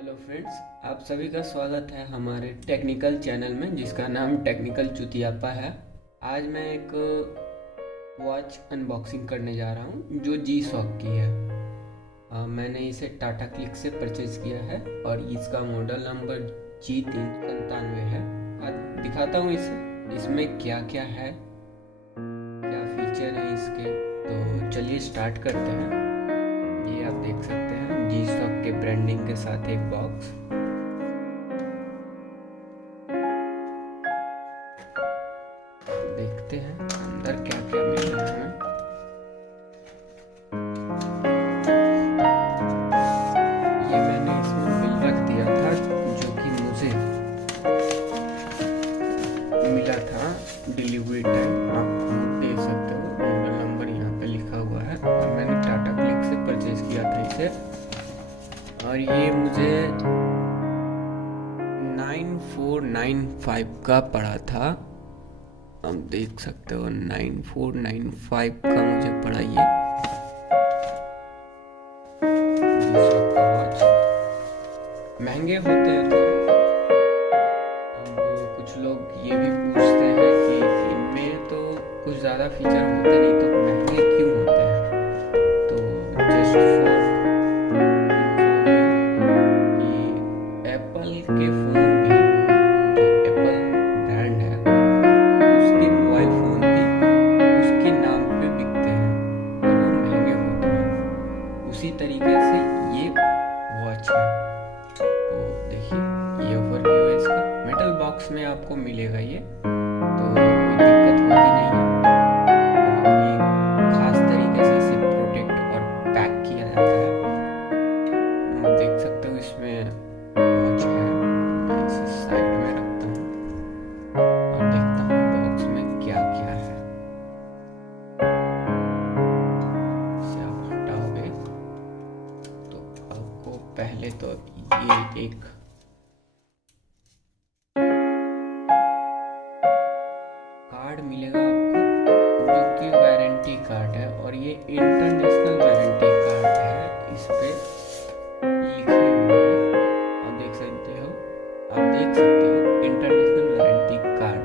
Hello friends, आप सभी का स्वागत है हमारे टेक्निकल चैनल में जिसका नाम टेक्निकल चुतियापा है। आज मैं एक वॉच अनबॉक्सिंग करने जा रहा हूँ जो जी शॉक की है। मैंने इसे टाटा क्लिक से परचेज किया है और इसका मॉडल नंबर G397 है। आज दिखाता हूँ इसमें क्या क्या है, क्या फीचर है इसके। तो चलिए स्टार्ट करते हैं। ये आप देख सकते हैं जी शॉक के ब्रांडिंग के साथ एक बॉक्स। देखते हैं अंदर क्या क्या मिल रहा है हमें। ये मैंने इसमें बिल रख दिया था जो कि मुझे मिला था डिलीवरी टाइम। आप देख सकते हो मॉडल नंबर यहाँ पे लिखा हुआ है और मैंने टाटा क्लिक से परचेज किया था इसे। और ये मुझे 9495 का पड़ा था। आप देख सकते हो 9495 का मुझे पड़ा ये वॉच। महंगे होते हैं थोड़े। अब कुछ लोग ये भी पूछते हैं कि इनमें तो कुछ ज़्यादा फीचर होते नहीं तो महंगे क्यों होते हैं। तो जस्ट फॉर एप्पल के फ़ोन भी, जो एप्पल ब्रांड है, उसके मोबाइल फ़ोन भी उसके नाम पे बिकते हैं और वो महंगे होते हैं। उसी तरीके से ये वॉच है। तो देखिए ये ओवरव्यू है इसका। मेटल बॉक्स में आपको मिलेगा ये, तो कोई दिक्कत होती नहीं है। बहुत ही खास तरीके से इसे प्रोटेक्ट और पैक किया जाता है। आप देख सकते हो इसमें वॉच है। मैं इसे साइड में रखता हूँ और देखता हूँ बॉक्स में क्या क्या है। इसे आप हटाओगे तो आपको पहले तो ये एक कार्ड मिलेगा आपको जो कि वारंटी कार्ड है और ये इंटरनेशनल वारंटी कार्ड है। इस पे लिखे हुए हैं, आप देख सकते हो। आप देख सकते हो इंटरनेशनल वारंटी कार्ड।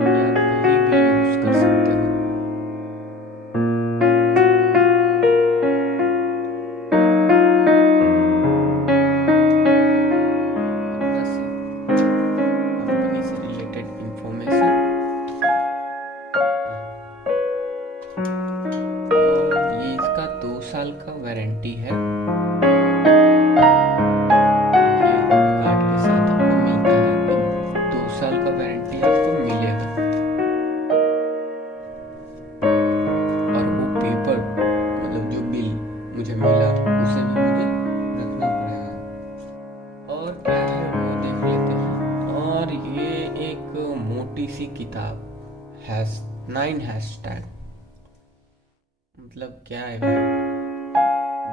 ये आप कहीं भी यूज कर सकते हो। और बस कंपनी से रिलेटेड इंफॉर्मेशन और ये इसका 2 साल का वारंटी है। ये कार्ड के साथ आपको मिलता है कि 2 साल का वारंटी आपको मिलेगा। और वो पेपर, मतलब जो बिल मुझे मिला उसे भी मुझे रखना पड़ेगा। और क्या है वो देख लेते हैं। और ये एक मोटी सी किताब है, 9 हैशटैग। मतलब क्या है भाई,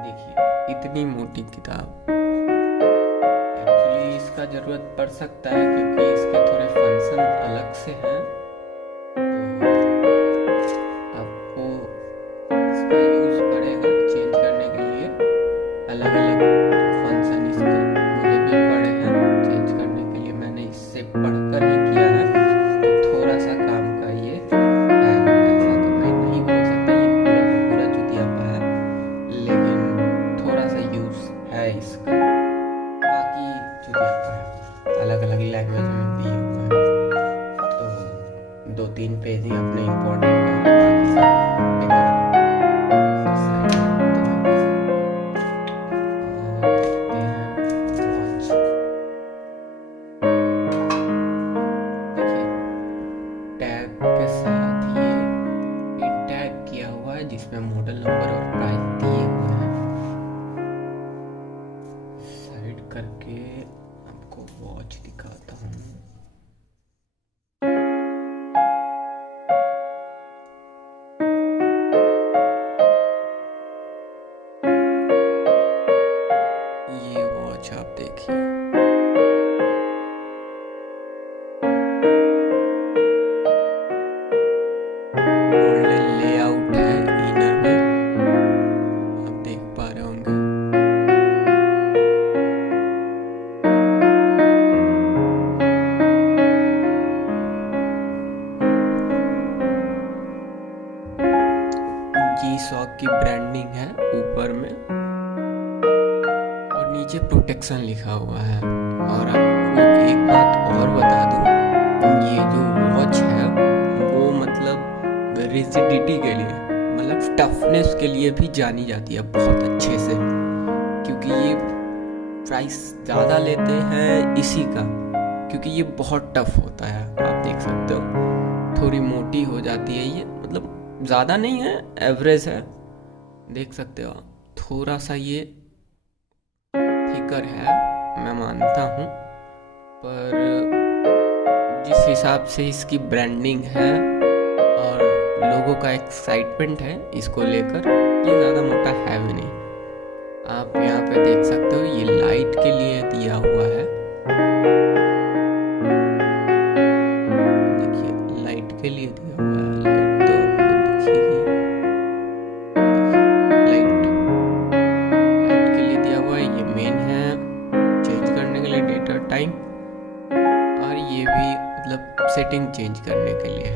देखिए इतनी मोटी किताब। एक्चुअली इसका ज़रूरत पड़ सकता है क्योंकि इसके थोड़े फंक्शन अलग से हैं। तो आपको इसका यूज़ पड़ेगा चेंज करने के लिए। अलग अलग फंक्शन इसके मुझे भी पड़े हैं चेंज करने के लिए। मैंने इससे पढ़कर ही किया है, तो थोड़ा सा काम का ये है। ऐसा तो मैं नहीं बोल सकता ये पूरा का पूरा चुतियापा है, लेकिन थोड़ा सा यूज़ है इसका। बाकी चुतियापा है, अलग अलग लैंग्वेज में दिए हुए हैं। तो 2-3 पेज ही अपने इम्पोर्टेंट है, बाकी सब बेकार है। साइड में रखते हैं और देखते हैं वॉच। देखिए टैग के साथ ये पिन टैग किया हुआ है जिसमें मॉडल नंबर और प्राइस दिए हुए हैं। साइड करके आपको वॉच दिखाता हूँ। ये वॉच आप देखिए, गोल्डन लेआउट है इनर में, आप देख पा रहे होंगे। नीचे प्रोटेक्शन लिखा हुआ है। और आपको एक बात और बता दूं, ये जो वॉच है वो मतलब रिजिडिटी के लिए, मतलब टफनेस के लिए भी जानी जाती है बहुत अच्छे से, क्योंकि ये प्राइस ज़्यादा लेते हैं इसी का, क्योंकि ये बहुत टफ होता है। आप देख सकते हो थोड़ी मोटी हो जाती है ये, मतलब ज़्यादा नहीं है, एवरेज है, देख सकते हो। थोड़ा सा ये थिकर है, मैं मानता हूँ, पर जिस हिसाब से इसकी ब्रांडिंग है और लोगों का एक्साइटमेंट है इसको लेकर, ये ज़्यादा मोटा है भी नहीं। आप यहाँ पे देख सकते हो ये लाइट के लिए दिया हुआ है, देखिए लाइट के लिए दिया हुआ है। लाइट तो आपको दिखेगी, लाइट लाइट के लिए दिया हुआ है। ये मेन है चेंज करने के लिए डेट और टाइम, और ये भी मतलब सेटिंग चेंज करने के लिए है।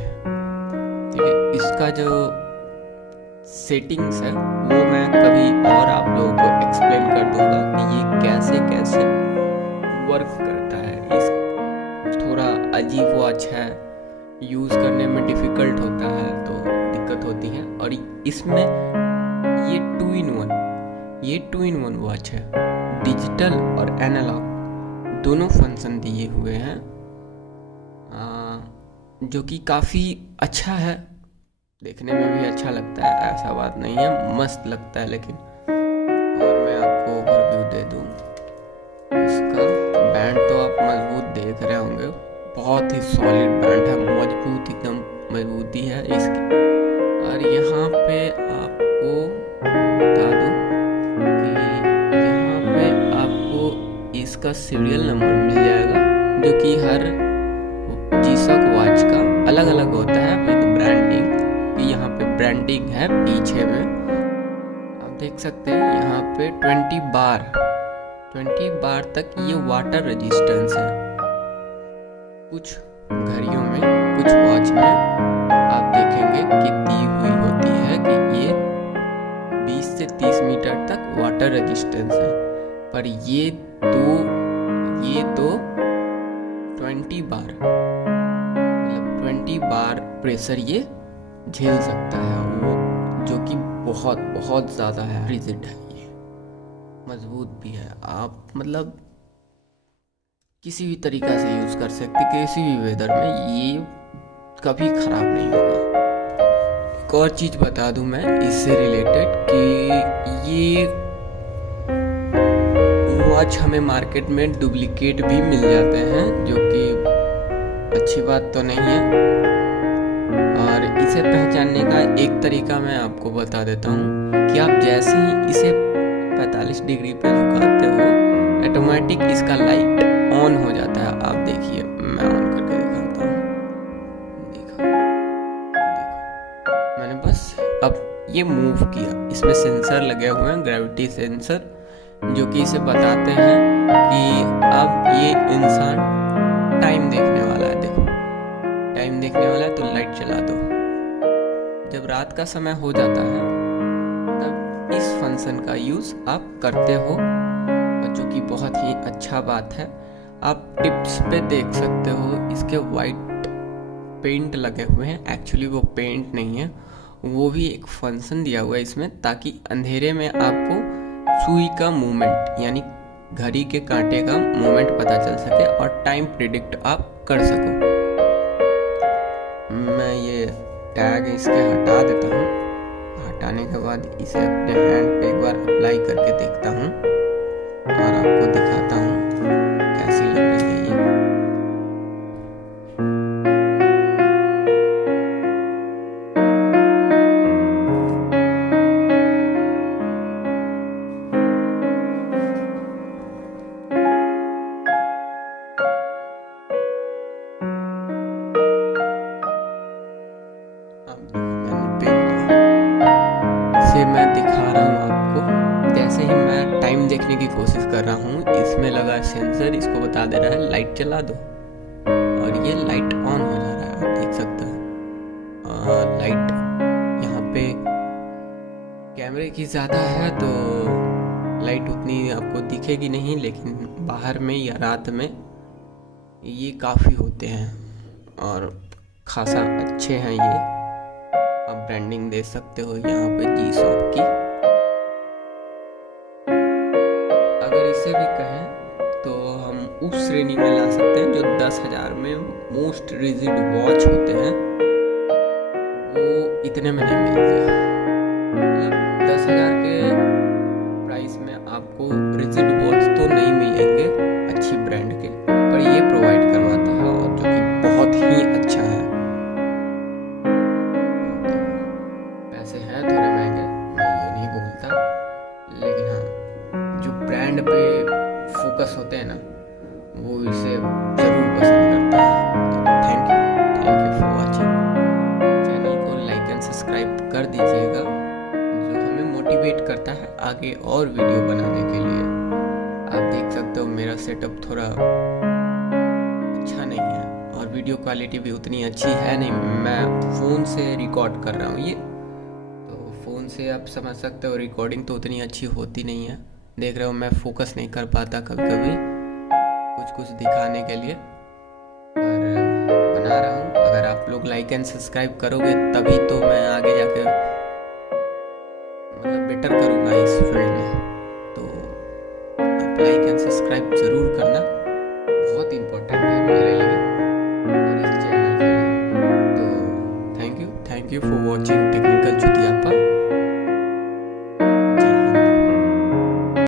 ठीक है, इसका जो सेटिंग्स है वो मैं कभी और आप लोगों को एक्सप्लेन कर दूंगा कि ये कैसे कैसे वर्क करता है। इस थोड़ा अजीब वॉच है, यूज़ करने में डिफ़िकल्ट होता है, तो दिक्कत होती है। और इसमें ये 2 in 1 वॉच है, डिजिटल और एनालॉग दोनों फंक्शन दिए हुए हैं, जो कि काफ़ी अच्छा है, देखने में भी अच्छा लगता है, ऐसा बात नहीं है, मस्त लगता है। लेकिन और मैं आपको ओवरव्यू दे दूँ इसका। बैंड तो आप मजबूत देख रहे होंगे, बहुत ही सॉलिड बैंड है, मजबूत, एकदम मजबूती है इसकी। और यहाँ पे आपको बता दूँ कि यहाँ पे आपको इसका सीरियल नंबर मिल जाएगा, जो कि हर Gshockwatch का अलग अलग होता है विद ब्रांडिंग। यहाँ पे ब्रांडिंग है पीछे में, आप देख सकते हैं। यहाँ पे 20 बार तक ये वाटर रेजिस्टेंस है। कुछ घड़ियों में, कुछ वॉच में आप देखेंगे कि दी हुई होती है कि ये 20 से 30 मीटर तक वाटर रेजिस्टेंस है, पर ये तो 20 बार, मतलब 20 बार प्रेशर ये झेल सकता है, वो जो कि बहुत बहुत ज़्यादा है, रिजिड है, ये मजबूत भी है। आप मतलब किसी भी तरीक़ा से यूज़ कर सकते, किसी भी वेदर में ये कभी ख़राब नहीं होगा। एक और चीज़ बता दूं मैं इससे रिलेटेड कि ये वॉच हमें मार्केट में डुप्लीकेट भी मिल जाते हैं, जो कि अच्छी बात तो नहीं है। और इसे पहचानने का एक तरीका मैं आपको बता देता हूँ कि आप जैसे ही इसे 45 डिग्री पे झुकाते हो, ऑटोमेटिक इसका लाइट ऑन हो जाता है। आप देखिए, मैं ऑन करके दिखाता हूँ, देखो मैंने बस अब ये मूव किया, इसमें सेंसर लगे हुए हैं, ग्रेविटी सेंसर, जो कि इसे बताते हैं कि अब ये इंसान टाइम देखने वाला है। देखो टाइम देखने वाला है तो लाइट चला दो। जब रात का समय हो जाता है तब इस फंक्शन का यूज़ आप करते हो, और जो कि बहुत ही अच्छा बात है। आप टिप्स पे देख सकते हो, इसके वाइट पेंट लगे हुए हैं, एक्चुअली वो पेंट नहीं है, वो भी एक फंक्शन दिया हुआ है इसमें, ताकि अंधेरे में आपको सुई का मूवमेंट, यानी घड़ी के कांटे का मूवमेंट पता चल सके और टाइम प्रिडिक्ट आप कर सको। मैं ये टैग इसके हटा देता हूँ। हटाने के बाद इसे अपने हैंड पे एक बार अप्लाई करके देखता हूँ और आपको दिखाता हूँ कैसी लग रही है ये। मैं दिखा रहा हूँ आपको, जैसे ही मैं टाइम देखने की कोशिश कर रहा हूँ, इसमें लगा सेंसर इसको बता दे रहा है लाइट चला दो, और ये लाइट ऑन हो जा रहा है, आप देख सकते हो। लाइट यहाँ पे कैमरे की ज़्यादा है तो लाइट उतना उतनी आपको दिखेगी नहीं, लेकिन बाहर में या रात में ये काफ़ी होते हैं और खासा अच्छे हैं ये। आप ब्रांडिंग देख सकते हो यहाँ पे G-Shock की। अगर इसे भी कहें तो हम उस श्रेणी में ला सकते हैं जो 10,000 में मोस्ट रिजिड वॉच होते हैं, वो इतने में नहीं मिलते। मतलब 10,000 के प्राइस में आपको रिजिड वॉच तो नहीं मिलेंगे अच्छी ब्रांड के, पर ये प्रोवाइड करवाता है और जो कि बहुत ही अच्छा है। पैसे हैं थोड़े महंगे, मैं ये नहीं बोलता, लेकिन हाँ जो ब्रांड पे फोकस होते हैं ना, वो इसे ज़रूर पसंद करते हैं। तो thank you for watching. Channel को लाइक एंड सब्सक्राइब कर दीजिएगा, जो हमें मोटिवेट करता है आगे और वीडियो बनाने के लिए। आप देख सकते हो मेरा सेटअप थोड़ा अच्छा नहीं है और वीडियो क्वालिटी भी उतनी अच्छी है नहीं। मैं फ़ोन से रिकॉर्ड कर रहा हूँ ये, तो फ़ोन से आप समझ सकते हो रिकॉर्डिंग तो उतनी अच्छी होती नहीं है। देख रहे हो मैं फोकस नहीं कर पाता कभी कभी कुछ दिखाने के लिए, पर बना रहा हूँ। अगर आप लोग लाइक एंड सब्सक्राइब करोगे तभी तो मैं आगे जाके मतलब बेटर करूँगा इस फील्ड में। तो आप लाइक एंड सब्सक्राइब ज़रूर करना, बहुत इम्पोर्टेंट है मेरे लिए और इस चैनल के लिए। तो thank you for watching technical चुतियापा।